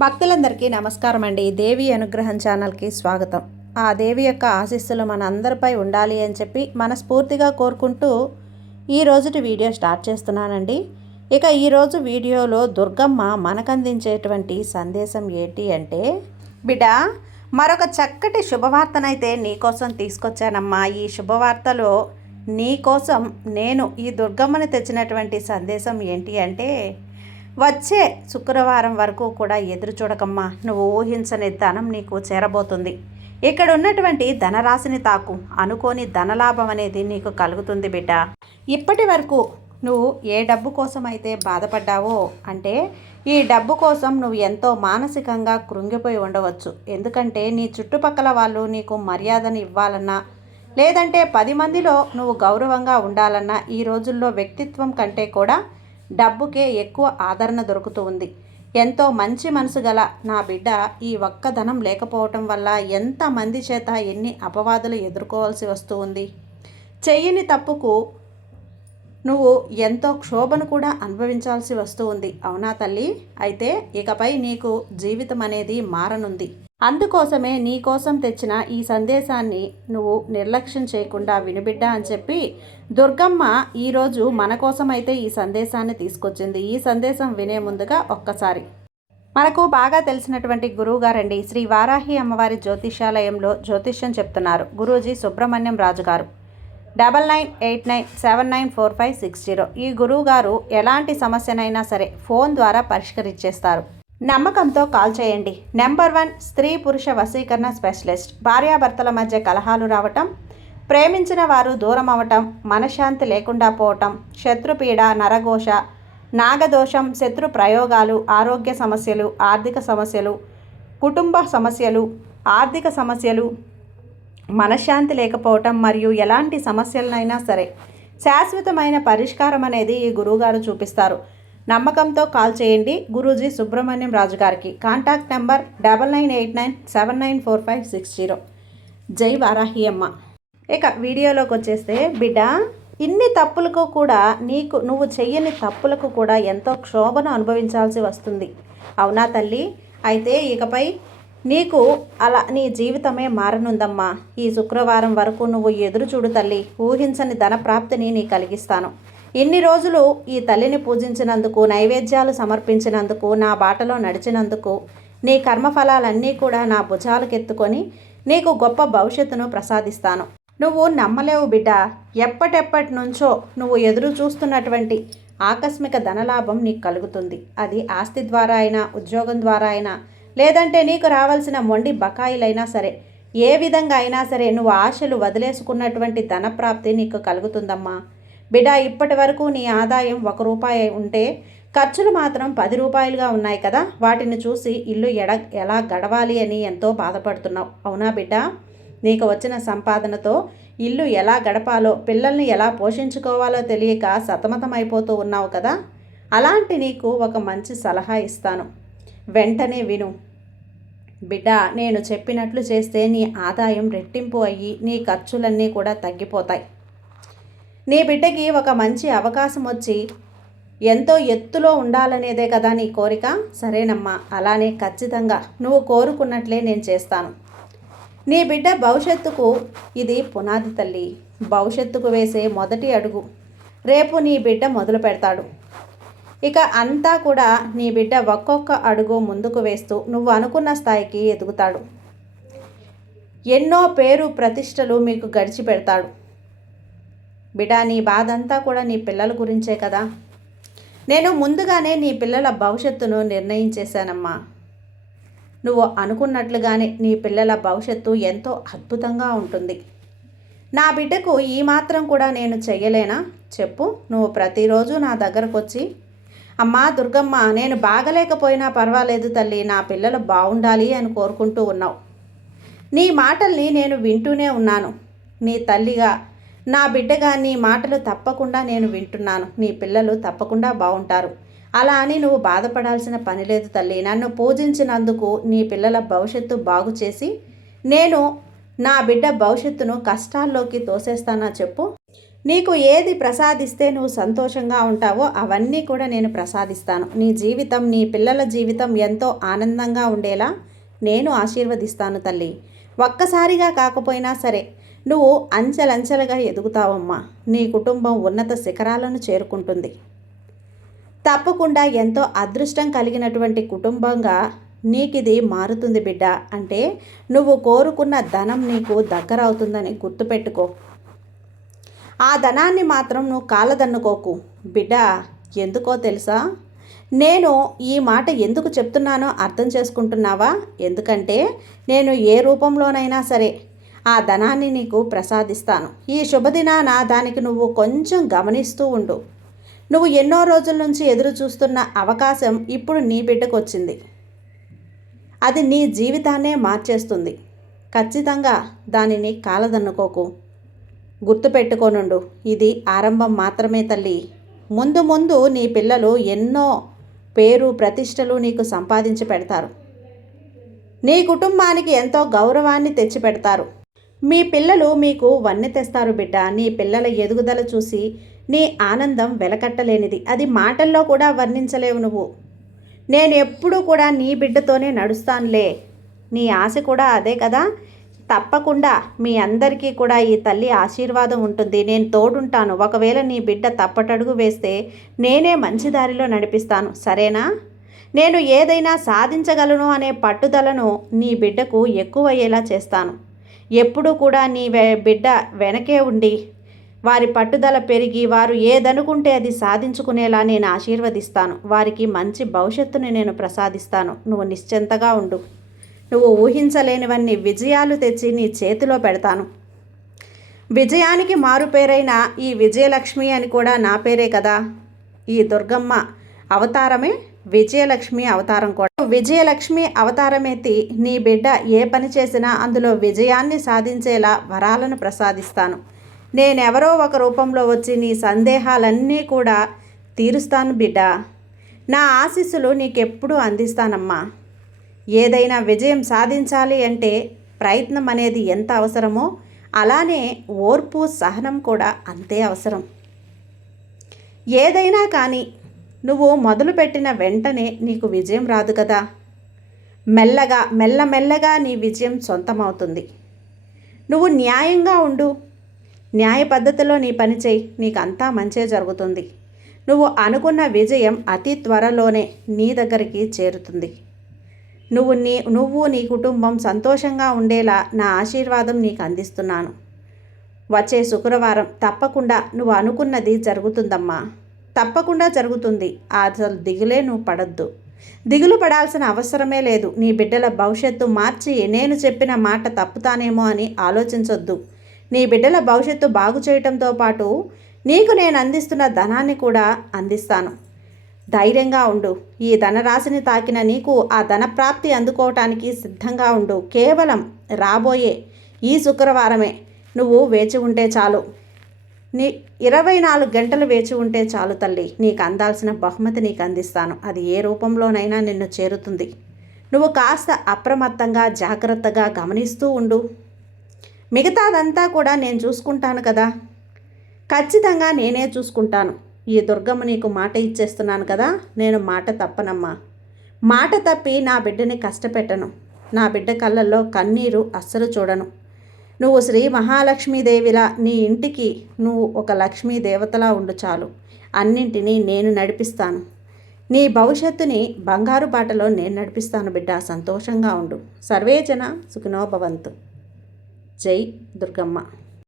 భక్తులందరికీ నమస్కారం అండి. దేవి అనుగ్రహం ఛానల్కి స్వాగతం. ఆ దేవి యొక్క ఆశీస్సులు మన అందరిపై ఉండాలి అని చెప్పి మనస్ఫూర్తిగా కోరుకుంటూ ఈ రోజుటి వీడియో స్టార్ట్ చేస్తున్నానండి. ఇక ఈరోజు వీడియోలో దుర్గమ్మ మనకందించేటువంటి సందేశం ఏంటి అంటే, బిడ్డ, మరొక చక్కటి శుభవార్తనైతే నీకోసం తీసుకొచ్చానమ్మా. ఈ శుభవార్తలో నీకోసం నేను ఈ దుర్గమ్మని తెచ్చినటువంటి సందేశం ఏంటి అంటే, వచ్చే శుక్రవారం వరకు కూడా ఎదురు చూడకమ్మా. నువ్వు ఊహించని ధనం నీకు చేరబోతుంది. ఇక్కడ ఉన్నటువంటి ధనరాశిని తాకు, అనుకోని ధనలాభం అనేది నీకు కలుగుతుంది బిడ్డ. ఇప్పటి వరకు నువ్వు ఏ డబ్బు కోసం అయితే బాధపడ్డావో, అంటే ఈ డబ్బు కోసం నువ్వు ఎంతో మానసికంగా కృంగిపోయి ఉండవచ్చు. ఎందుకంటే నీ చుట్టుపక్కల వాళ్ళు నీకు మర్యాదను ఇవ్వాలన్నా, లేదంటే 10 మందిలో నువ్వు గౌరవంగా ఉండాలన్నా ఈ రోజుల్లో వ్యక్తిత్వం కంటే కూడా డబ్బుకే ఎక్కువ ఆదరణ దొరుకుతూ ఉంది. ఎంతో మంచి మనసు గల నా బిడ్డ ఈ ఒక్క ధనం లేకపోవటం వల్ల ఎంతమంది చేత ఎన్ని అపవాదులు ఎదుర్కోవాల్సి వస్తూ ఉంది. చెయ్యని తప్పుకు నువ్వు ఎంతో క్షోభను కూడా అనుభవించాల్సి వస్తూ ఉంది. అవునా తల్లి? అయితే ఇకపై నీకు జీవితం అనేది మారనుంది. అందుకోసమే నీ కోసం తెచ్చిన ఈ సందేశాన్ని నువ్వు నిర్లక్ష్యం చేయకుండా వినుబిడ్డ అని చెప్పి దుర్గమ్మ ఈరోజు మన కోసం అయితే ఈ సందేశాన్ని తీసుకొచ్చింది. ఈ సందేశం వినే ముందుగా ఒక్కసారి మనకు బాగా తెలిసినటువంటి గురువు గారండి, శ్రీ వారాహి అమ్మవారి జ్యోతిషాలయంలో జ్యోతిష్యం చెప్తున్నారు గురూజీ సుబ్రహ్మణ్యం రాజు గారు. 9989794560. ఈ గురువు గారు ఎలాంటి సమస్యనైనా సరే ఫోన్ ద్వారా పరిష్కరించేస్తారు. నమ్మకంతో కాల్ చేయండి. నెంబర్ 1 స్త్రీ పురుష వశీకరణ స్పెషలిస్ట్. భార్యాభర్తల మధ్య కలహాలు రావటం, ప్రేమించిన వారు దూరం అవటం, మనశ్శాంతి లేకుండా పోవటం, శత్రుపీడ, నరఘోష, నాగదోషం, శత్రు ప్రయోగాలు, ఆరోగ్య సమస్యలు, ఆర్థిక సమస్యలు, కుటుంబ సమస్యలు, ఆర్థిక సమస్యలు, మనశ్శాంతి లేకపోవటం మరియు ఎలాంటి సమస్యలనైనా సరే శాశ్వతమైన పరిష్కారం అనేది ఈ గురువుగారు చూపిస్తారు. నమ్మకంతో కాల్ చేయండి గురూజీ సుబ్రహ్మణ్యం రాజు గారికి. Contact number 9989794560. జై వారాహి అమ్మ. ఇక వీడియోలోకి వచ్చేస్తే, బిడ్డ, ఇన్ని తప్పులకు కూడా నువ్వు చెయ్యని తప్పులకు కూడా ఎంతో క్షోభను అనుభవించాల్సి వస్తుంది. అవునా తల్లి? అయితే ఇకపై నీకు అలా నీ జీవితమే మారనుందమ్మా. ఈ శుక్రవారం వరకు నువ్వు ఎదురు చూడు తల్లి. ఊహించని ధన ప్రాప్తిని నీ కలిగిస్తాను. ఇన్ని రోజులు ఈ తల్లిని పూజించినందుకు, నైవేద్యాలు సమర్పించినందుకు, నా బాటలో నడిచినందుకు నీ కర్మఫలాలన్నీ కూడా నా భుజాలకెత్తుకొని నీకు గొప్ప భవిష్యత్తును ప్రసాదిస్తాను. నువ్వు నమ్మలేవు బిడ్డ, ఎప్పటి నుంచో నువ్వు ఎదురు చూస్తున్నటువంటి ఆకస్మిక ధనలాభం నీకు కలుగుతుంది. అది ఆస్తి ద్వారా అయినా, ఉద్యోగం ద్వారా అయినా, లేదంటే నీకు రావాల్సిన మొండి బకాయిలైనా సరే, ఏ విధంగా అయినా సరే నువ్వు ఆశలు వదిలేసుకున్నటువంటి ధనప్రాప్తి నీకు కలుగుతుందమ్మా. బిడ్డ, ఇప్పటి వరకు నీ ఆదాయం 1 రూపాయి ఉంటే ఖర్చులు మాత్రం 10 రూపాయలుగా ఉన్నాయి కదా. వాటిని చూసి ఇల్లు ఎలా గడవాలి అని ఎంతో బాధపడుతున్నావు. అవునా బిడ్డ? నీకు వచ్చిన సంపాదనతో ఇల్లు ఎలా గడపాలో, పిల్లల్ని ఎలా పోషించుకోవాలో తెలియక సతమతమైపోతూ ఉన్నావు కదా. అలాంటి నీకు ఒక మంచి సలహా ఇస్తాను, వెంటనే విను. బిడ్డ, నేను చెప్పినట్లు చేస్తే నీ ఆదాయం రెట్టింపు అయ్యి నీ ఖర్చులన్నీ కూడా తగ్గిపోతాయి. నీ బిడ్డకి ఒక మంచి అవకాశం వచ్చి ఎంతో ఎత్తులో ఉండాలనేదే కదా నీ కోరిక. సరేనమ్మా, అలానే ఖచ్చితంగా నువ్వు కోరుకున్నట్లే నేను చేస్తాను. నీ బిడ్డ భవిష్యత్తుకు ఇది పునాది తల్లి. భవిష్యత్తుకు వేసే మొదటి అడుగు రేపు నీ బిడ్డ మొదలు పెడతాడు. ఇక అంతా కూడా నీ బిడ్డ ఒక్కొక్క అడుగు ముందుకు వేస్తూ నువ్వు అనుకున్న స్థాయికి ఎదుగుతాడు. ఎన్నో పేరు ప్రతిష్టలు మీకు గడిచి పెడతాడు. బిడ్డ, నీ బాధ అంతా కూడా నీ పిల్లల గురించే కదా. నేను ముందుగానే నీ పిల్లల భవిష్యత్తును నిర్ణయించేశానమ్మా. నువ్వు అనుకున్నట్లుగానే నీ పిల్లల భవిష్యత్తు ఎంతో అద్భుతంగా ఉంటుంది. నా బిడ్డకు ఈ మాత్రం కూడా నేను చెయ్యలేనా చెప్పు? నువ్వు ప్రతిరోజు నా దగ్గరకు వచ్చి, అమ్మా దుర్గమ్మ, నేను బాగలేకపోయినా పర్వాలేదు తల్లి, నా పిల్లలు బాగుండాలి అని కోరుకుంటూ ఉన్నావు. నీ మాటల్ని నేను వింటూనే ఉన్నాను. నీ తల్లిగా, నా బిడ్డగా నీ మాటలు తప్పకుండా నేను వింటున్నాను. నీ పిల్లలు తప్పకుండా బాగుంటారు. అలా అని నువ్వు బాధపడాల్సిన పని లేదు తల్లి. నన్ను పూజించినందుకు నీ పిల్లల భవిష్యత్తు బాగు చేసి నేను నా బిడ్డ భవిష్యత్తును కష్టాల్లోకి తోసేస్తానా చెప్పు? నీకు ఏది ప్రసాదిస్తే నువ్వు సంతోషంగా ఉంటావో అవన్నీ కూడా నేను ప్రసాదిస్తాను. నీ జీవితం, నీ పిల్లల జీవితం ఎంతో ఆనందంగా ఉండేలా నేను ఆశీర్వదిస్తాను తల్లి. ఒక్కసారిగా కాకపోయినా సరే నువ్వు అంచెలంచెలుగా ఎదుగుతావమ్మా. నీ కుటుంబం ఉన్నత శిఖరాలను చేరుకుంటుంది. తప్పకుండా ఎంతో అదృష్టం కలిగినటువంటి కుటుంబంగా నీకిది మారుతుంది బిడ్డ. అంటే నువ్వు కోరుకున్న ధనం నీకు దగ్గర అవుతుందని గుర్తుపెట్టుకో. ఆ ధనాన్ని మాత్రం నువ్వు కాళ్ళదన్నుకోకు బిడ్డ. ఎందుకో తెలుసా? నేను ఈ మాట ఎందుకు చెప్తున్నానో అర్థం చేసుకుంటున్నావా? ఎందుకంటే నేను ఏ రూపంలోనైనా సరే ఆ ధనాన్ని నీకు ప్రసాదిస్తాను. ఈ శుభదినాన దానికి నువ్వు కొంచెం గమనిస్తూ ఉండు. నువ్వు ఎన్నో రోజుల నుంచి ఎదురు చూస్తున్న అవకాశం ఇప్పుడు నీ బిడ్డకు వచ్చింది. అది నీ జీవితాన్నే మార్చేస్తుంది. ఖచ్చితంగా దానిని కాలదన్నుకోకు. గుర్తుపెట్టుకోనుండు, ఇది ఆరంభం మాత్రమే తల్లి. ముందు ముందు నీ పిల్లలు ఎన్నో పేరు ప్రతిష్టలు నీకు సంపాదించి పెడతారు. నీ కుటుంబానికి ఎంతో గౌరవాన్ని తెచ్చిపెడతారు. మీ పిల్లలు మీకు వన్నె తెస్తారు బిడ్డ. నీ పిల్లల ఎదుగుదల చూసి నీ ఆనందం వెలకట్టలేనిది. అది మాటల్లో కూడా వర్ణించలేవు నువ్వు. నేను ఎప్పుడూ కూడా నీ బిడ్డతోనే నడుస్తానులే. నీ ఆశ కూడా అదే కదా. తప్పకుండా మీ అందరికీ కూడా ఈ తల్లి ఆశీర్వాదం ఉంటుంది. నేను తోడుంటాను. ఒకవేళ నీ బిడ్డ తప్పటడుగు వేస్తే నేనే మంచి దారిలో నడిపిస్తాను. సరేనా? నేను ఏదైనా సాధించగలను అనే పట్టుదలను నీ బిడ్డకు ఎక్కువయ్యేలా చేస్తాను. ఎప్పుడూ కూడా నీ బిడ్డ వెనకే ఉండి వారి పట్టుదల పెరిగి వారు ఏదనుకుంటే అది సాధించుకునేలా నేను ఆశీర్వదిస్తాను. వారికి మంచి భవిష్యత్తుని నేను ప్రసాదిస్తాను. నువ్వు నిశ్చింతగా ఉండు. నువ్వు ఊహించలేనివన్నీ విజయాలు తెచ్చి నీ చేతిలో పెడతాను. విజయానికి మారుపేరైన ఈ విజయలక్ష్మి అని కూడా నా పేరే కదా. ఈ దుర్గమ్మ అవతారమే విజయలక్ష్మి అవతారం కూడా. విజయలక్ష్మి అవతారం ఎత్తి నీ బిడ్డ ఏ పని చేసినా అందులో విజయాన్ని సాధించేలా వరాలను ప్రసాదిస్తాను. నేనెవరో ఒక రూపంలో వచ్చి నీ సందేహాలన్నీ కూడా తీరుస్తాను బిడ్డ. నా ఆశీస్సులు నీకెప్పుడూ అందిస్తానమ్మా. ఏదైనా విజయం సాధించాలి అంటే ప్రయత్నం అనేది ఎంత అవసరమో అలానే ఓర్పు సహనం కూడా అంతే అవసరం. ఏదైనా కానీ నువ్వు మొదలుపెట్టిన వెంటనే నీకు విజయం రాదు కదా. మెల్లమెల్లగా నీ విజయం సొంతమవుతుంది. నువ్వు న్యాయంగా ఉండు. న్యాయ పద్ధతిలో నీ పని చేయి. నీకు అంతా మంచే జరుగుతుంది. నువ్వు అనుకున్న విజయం అతి త్వరలోనే నీ దగ్గరికి చేరుతుంది. నువ్వు నీ కుటుంబం సంతోషంగా ఉండేలా నా ఆశీర్వాదం నీకు అందిస్తున్నాను. వచ్చే శుక్రవారం తప్పకుండా నువ్వు అనుకున్నది జరుగుతుందమ్మా. తప్పకుండా జరుగుతుంది. అసలు దిగులే నువ్వు పడద్దు. దిగులు పడాల్సిన అవసరమే లేదు. నీ బిడ్డల భవిష్యత్తు మార్చి నేను చెప్పిన మాట తప్పుతానేమో అని ఆలోచించొద్దు. నీ బిడ్డల భవిష్యత్తు బాగు చేయటంతో పాటు నీకు నేను అందిస్తున్న ధనాన్ని కూడా అందిస్తాను. ధైర్యంగా ఉండు. ఈ ధనరాశిని తాకిన నీకు ఆ ధనప్రాప్తి అందుకోవటానికి సిద్ధంగా ఉండు. కేవలం రాబోయే ఈ శుక్రవారమే నువ్వు వేచి ఉంటే చాలు. నీ 24 గంటలు వేచి ఉంటే చాలు తల్లి. నీకు అందాల్సిన బహుమతి నీకు అందిస్తాను. అది ఏ రూపంలోనైనా నిన్ను చేరుతుంది. నువ్వు కాస్త అప్రమత్తంగా జాగ్రత్తగా గమనిస్తూ ఉండు. మిగతాదంతా కూడా నేను చూసుకుంటాను కదా. ఖచ్చితంగా నేనే చూసుకుంటాను. ఈ దుర్గమ్మ నీకు మాట ఇచ్చేస్తున్నాను కదా. నేను మాట తప్పనమ్మా. మాట తప్పి నా బిడ్డని కష్టపెట్టను. నా బిడ్డ కళ్ళల్లో కన్నీరు అస్సలు చూడను. నువ్వు శ్రీ మహాలక్ష్మీదేవిలా నీ ఇంటికి నువ్వు ఒక లక్ష్మీ దేవతలా ఉండు చాలు. అన్నింటినీ నేను నడిపిస్తాను. నీ భవిష్యత్తుని బంగారు బాటలో నేను నడిపిస్తాను బిడ్డ. సంతోషంగా ఉండు. సర్వేజన సుఖినో భవంతు. జై దుర్గమ్మ.